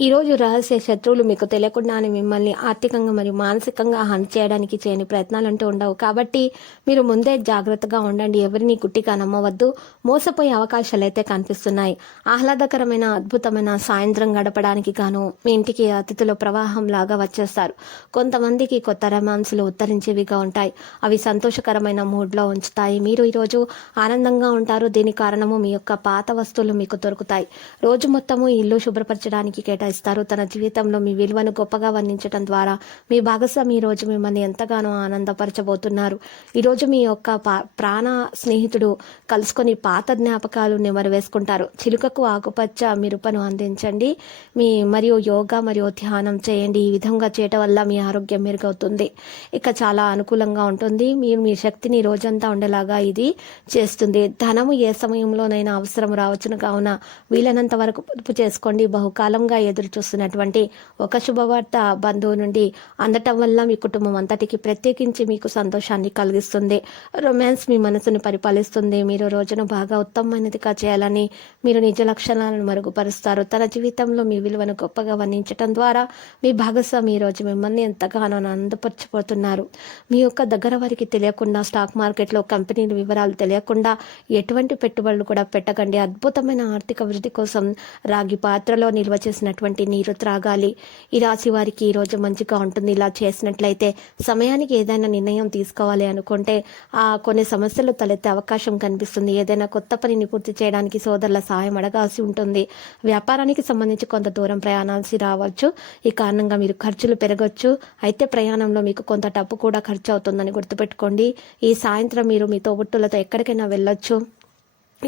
ఈరోజు రహస్య శత్రువులు మీకు తెలియకుండానే మిమ్మల్ని ఆర్థికంగా మరియు మానసికంగా హాని చేయడానికి చేయని ప్రయత్నాలు అంటూ ఉండవు. కాబట్టి మీరు ముందే జాగ్రత్తగా ఉండండి. ఎవరిని గుట్టిగా నమ్మవద్దు. మోసపోయే అవకాశాలు అయితే కనిపిస్తున్నాయి. ఆహ్లాదకరమైన అద్భుతమైన సాయంత్రం గడపడానికి గాను మీ ఇంటికి అతిథుల ప్రవాహం లాగా వచ్చేస్తారు. కొంతమందికి కొత్త రొమాన్సులు ఉత్తరించేవిగా ఉంటాయి. అవి సంతోషకరమైన మూడ్లో ఉంచుతాయి. మీరు ఈరోజు ఆనందంగా ఉంటారు. దీని కారణము మీ యొక్క పాత వస్తువులు మీకు దొరుకుతాయి. రోజు మొత్తము ఇల్లు శుభ్రపరచడానికి ఇస్తారు తన జీవితంలో మీ విలువను గొప్పగా వర్ణించడం ద్వారా మీ భాగస్వామి ఈరోజు రోజు మిమ్మల్ని ఎంతగానో ఆనందపరచబోతున్నారు. ఈరోజు మీ యొక్క పా- ప్రాణ స్నేహితుడు కలుసుకొని పాత జ్ఞాపకాలు నెమరు వేసుకుంటారు. చిలుకకు ఆకుపచ్చ మిరుపను అందించండి. మీ మరియు యోగా మరియు ధ్యానం చేయండి. ఈ విధంగా చేయటం వల్ల మీ ఆరోగ్యం మెరుగవుతుంది. ఇక చాలా అనుకూలంగా ఉంటుంది. మీరు మీ శక్తిని రోజంతా ఉండేలాగా ఇది చేస్తుంది. ధనము ఏ సమయంలోనైనా అవసరం రావచ్చును. కావున వీలైనంత వరకు పొదుపు చేసుకోండి. బహుకాలంగా ఎదురు చూస్తున్నటువంటి ఒక శుభవార్త బంధువు నుండి అందటం వల్ల మీ కుటుంబం అంతటికి ప్రత్యేకించి మీకు సంతోషాన్ని కలిగిస్తుంది. రొమాన్స్ మీ మనసును పరిపాలిస్తుంది. మీరు రోజును బాగా ఉత్తమమైనదిగా చేయాలని మీరు నిజ లక్షణాలను మరుగుపరుస్తారు. తన జీవితంలో మీ విలువను గొప్పగా వర్ణించడం ద్వారా మీ భాగస్వామి ఈ రోజు మిమ్మల్ని ఎంతగానో ఆనందపరచిపోతున్నారు మీ యొక్క దగ్గర వారికి తెలియకుండా స్టాక్ మార్కెట్లో కంపెనీల వివరాలు తెలియకుండా ఎటువంటి పెట్టుబడులు కూడా పెట్టకండి. అద్భుతమైన ఆర్థిక వృద్ధి కోసం రాగి పాత్రలో నిల్వ చేసినటువంటి నీరు త్రాగాలి. ఈ రాశి వారికి ఈ రోజు మంచిగా ఉంటుంది. ఇలా చేసినట్లయితే సమయానికి ఏదైనా నిర్ణయం తీసుకోవాలి అనుకుంటే ఆ కొన్ని సమస్యలు తలెత్తే అవకాశం కనిపిస్తుంది. ఏదైనా కొత్త పనిని పూర్తి చేయడానికి సోదరుల సహాయం అడగాల్సి ఉంటుంది. వ్యాపారానికి సంబంధించి కొంత దూరం ప్రయాణాల్సి రావచ్చు. ఈ కారణంగా మీరు ఖర్చులు పెరగచ్చు. అయితే ప్రయాణంలో మీకు కొంత డబ్బు కూడా ఖర్చు అవుతుందని గుర్తుపెట్టుకోండి. ఈ సాయంత్రం మీరు మీ తోబుట్టులతో ఎక్కడికైనా వెళ్ళొచ్చు.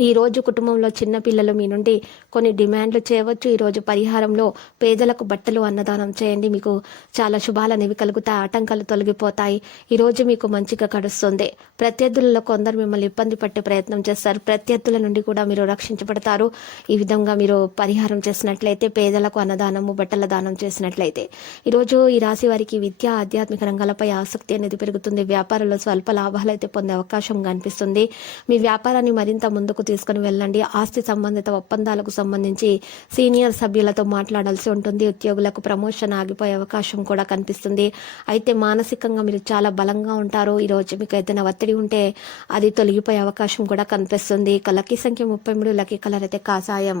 ఈరోజు కుటుంబంలో చిన్నపిల్లలు మీ నుండి కొన్ని డిమాండ్లు చేయవచ్చు. ఈరోజు పరిహారంలో పేదలకు బట్టలు అన్నదానం చేయండి. మీకు చాలా శుభాలనేవి కలుగుతాయి. ఆటంకాలు తొలగిపోతాయి. ఈరోజు మీకు మంచిగా గడుస్తుంది. ప్రత్యర్థులలో కొందరు మిమ్మల్ని ఇబ్బంది పట్టే ప్రయత్నం చేస్తారు. ప్రత్యర్థుల నుండి కూడా మీరు రక్షించబడతారు. ఈ విధంగా మీరు పరిహారం చేసినట్లయితే పేదలకు అన్నదానము బట్టల దానం చేసినట్లయితే. ఈరోజు ఈ రాశి వారికి విద్య ఆధ్యాత్మిక రంగాలపై ఆసక్తి అనేది పెరుగుతుంది. వ్యాపారంలో స్వల్ప లాభాలు అయితే పొందే అవకాశం కనిపిస్తుంది. మీ వ్యాపారాన్ని మరింత ముందుకు తీసుకుని వెళ్ళండి. ఆస్తి సంబంధిత ఒప్పందాలకు సంబంధించి సీనియర్ సభ్యులతో మాట్లాడాల్సి ఉంటుంది. ఉద్యోగులకు ప్రమోషన్ ఆగిపోయే అవకాశం కూడా కనిపిస్తుంది. అయితే మానసికంగా మీరు చాలా బలంగా ఉంటారు. ఈరోజు మీకు ఏదైనా ఒత్తిడి ఉంటే అది తొలగిపోయే అవకాశం కూడా కనిపిస్తుంది. ఇక లక్కీ సంఖ్య ముప్పై మూడు లక్కీ కలర్ అయితే కాషాయం.